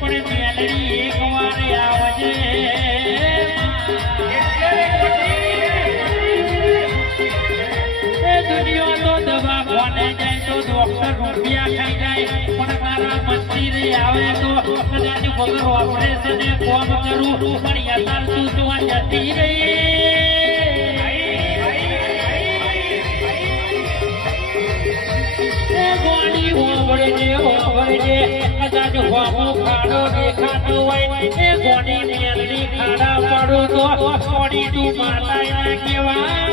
પણ મેલડી એક વાર આવજે દુનિયા તો દવા કોને જાય તો ડોક્ટર રૂપિયા ખાઈ જાય પણ મારા મંદિરે આવે તો કદાચ વગર ઓપરેશન કોમ કરું પણ યાર તું જોવા જતી રહી ગોળી હોવડજે કદાચ હોમો ખાડો દેખાતો હોય એ ગોળી મેલડી ખાડા પડું તો ગોળી તું માતા કેવા